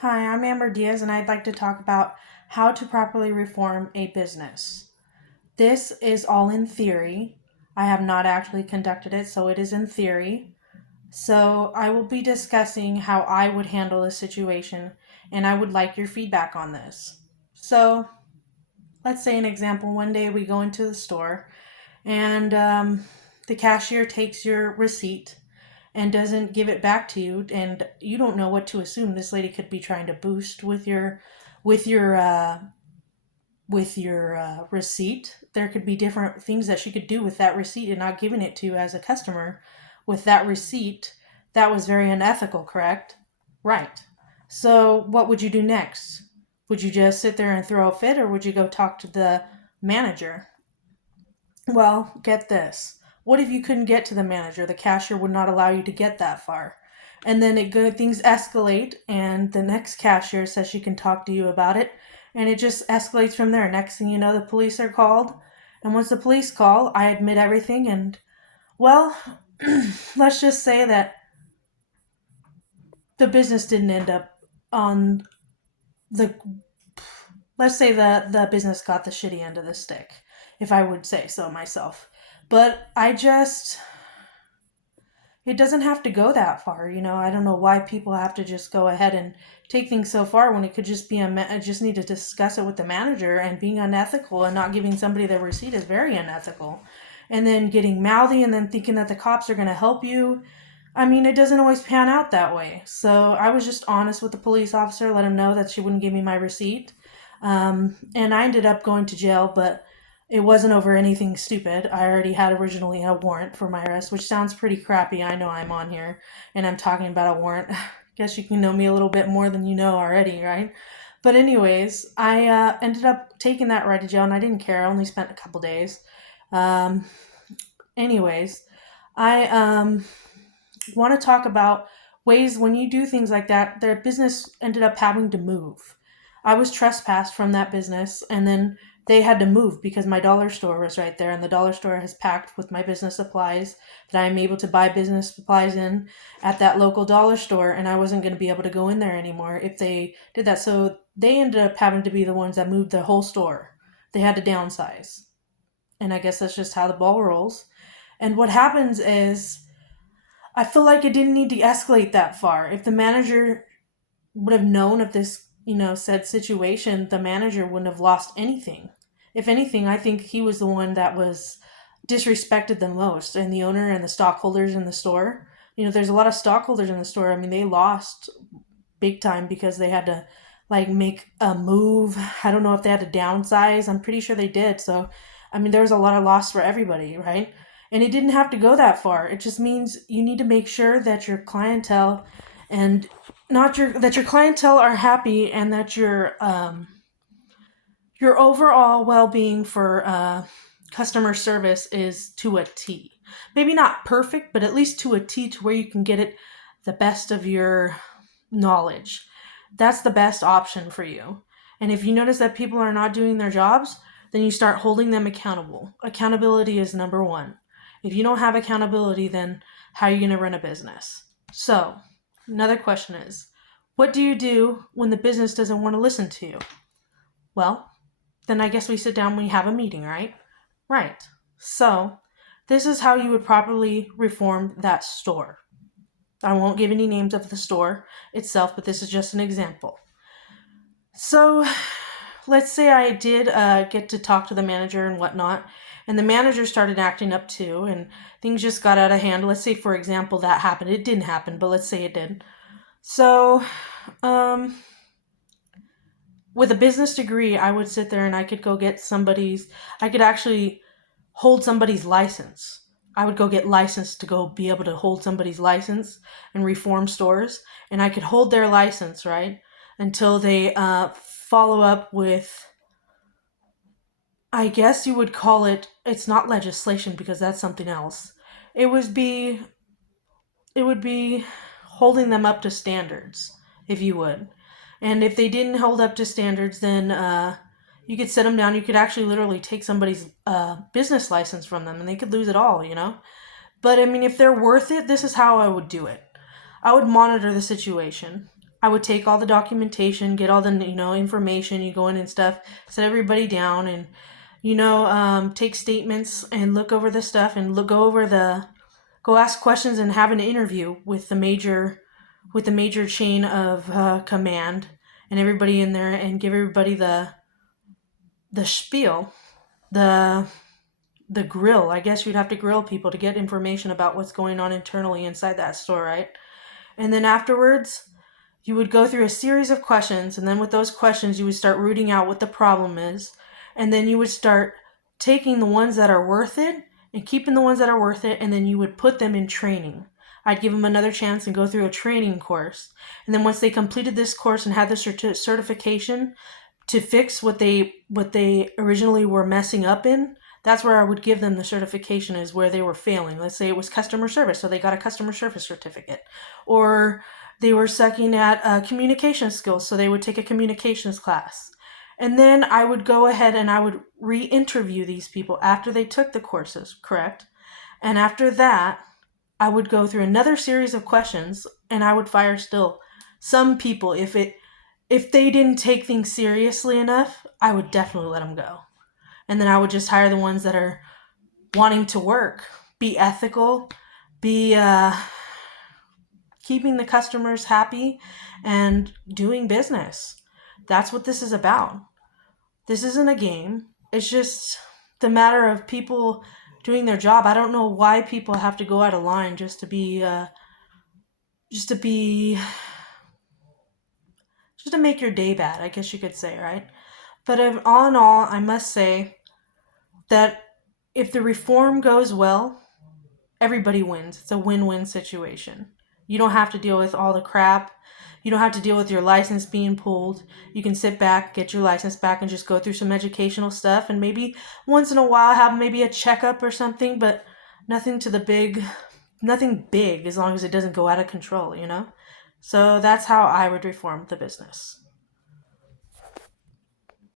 Hi, I'm Amber Diaz, and I'd like to talk about how to properly reform a business. This is all in theory. I have not actually conducted it, so it is in theory. So I will be discussing how I would handle this situation, and I would like your feedback on this. So let's say an example. One day we go into the store, and the cashier takes your receipt and doesn't give it back to you, and you don't know what to assume. This lady could be trying to boost with your uh, with your receipt. There could be different things that she could do with that receipt and not giving it to you as a customer with that receipt. That was very unethical, correct? Right. So what would you do next? Would you just sit there and throw a fit, or would you go talk to the manager? Well, get this. What if you couldn't get to the manager? The cashier would not allow you to get that far. And then things escalate, and the next cashier says she can talk to you about it, and it just escalates from there. Next thing you know, the police are called, and once the police call, I admit everything, and well, let's just say that the business didn't end up on the. Let's say the business got the shitty end of the stick, if I would say so myself. But it doesn't have to go that far. I don't know why people have to just go ahead and take things so far when it could just be just need to discuss it with the manager. And being unethical and not giving somebody their receipt is very unethical. And then getting mouthy and then thinking that the cops are going to help you. I mean, it doesn't always pan out that way. So I was just honest with the police officer, let him know that she wouldn't give me my receipt. And I ended up going to jail, but it wasn't over anything stupid. I already had originally a warrant for my arrest, which sounds pretty crappy. I know I'm on here and I'm talking about a warrant. Guess you can know me a little bit more than you know already, right? But anyways, I ended up taking that ride to jail, and I didn't care. I only spent a couple days. Um, anyways, I want to talk about ways when you do things like that. Their business ended up having to move. I was trespassed from that business, and then they had to move because my dollar store was right there, and the dollar store has packed with my business supplies that I'm able to buy business supplies in at that local dollar store, and I wasn't going to be able to go in there anymore if they did that. So they ended up having to be the ones that moved the whole store. They had to downsize. And I guess that's just how the ball rolls. And what happens is, I feel like it didn't need to escalate that far. If the manager would have known of this, said situation, the manager wouldn't have lost anything. If anything, I think he was the one that was disrespected the most, and the owner and the stockholders in the store. There's a lot of stockholders in the store. I mean, they lost big time because they had to like make a move. I don't know if they had to downsize. I'm pretty sure they did. So, I mean, there was a lot of loss for everybody, right? And it didn't have to go that far. It just means you need to make sure that your clientele and not your that your clientele are happy, and that your overall well-being for customer service is to a T. Maybe not perfect, but at least to a T, to where you can get it the best of your knowledge. That's the best option for you. And if you notice that people are not doing their jobs, then you start holding them accountable. Accountability is number one. If you don't have accountability, then how are you going to run a business? So, another question is, what do you do when the business doesn't want to listen to you? Well, then I guess we sit down and we have a meeting, right? Right. So, this is how you would properly reform that store. I won't give any names of the store itself, but this is just an example. So, let's say I did get to talk to the manager and whatnot, and the manager started acting up too, and things just got out of hand. Let's say, for example, that happened. It didn't happen, but let's say it did. So, with a business degree, I would sit there and I could go get I could actually hold somebody's license. I would go get licensed to go be able to hold somebody's license and reform stores. And I could hold their license, right? Until they follow up with, I guess you would call it's not legislation because that's something else. It would be, it would be holding them up to standards, if you would. And if they didn't hold up to standards, then you could sit them down. You could actually literally take somebody's business license from them, and they could lose it all. But I mean, if they're worth it, this is how I would do it. I would monitor the situation. I would take all the documentation, get all the, information, you go in and stuff, set everybody down and, take statements and look over the stuff and go ask questions and have an interview with the major chain of command and everybody in there and give everybody the spiel, the grill. I guess you'd have to grill people to get information about what's going on internally inside that store, right? And then afterwards, you would go through a series of questions, and then with those questions, you would start rooting out what the problem is, and then you would start taking the ones that are worth it and keeping the ones that are worth it, and then you would put them in training. I'd give them another chance and go through a training course. And then once they completed this course and had the certification to fix what they originally were messing up in, that's where I would give them the certification, is where they were failing. Let's say it was customer service, so they got a customer service certificate. Or they were sucking at communication skills, so they would take a communications class. And then I would go ahead and I would re-interview these people after they took the courses, correct? And after that, I would go through another series of questions and I would fire still some people. If they didn't take things seriously enough, I would definitely let them go. And then I would just hire the ones that are wanting to work, be ethical, be keeping the customers happy, and doing business. That's what this is about. This isn't a game. It's just the matter of people doing their job. I don't know why people have to go out of line just to make your day bad, I guess you could say, right? But all in all, I must say that if the reform goes well, everybody wins. It's a win-win situation. You don't have to deal with all the crap. You don't have to deal with your license being pulled. You can sit back, get your license back, and just go through some educational stuff, and maybe once in a while have maybe a checkup or something, but nothing big, as long as it doesn't go out of control, So that's how I would reform the business.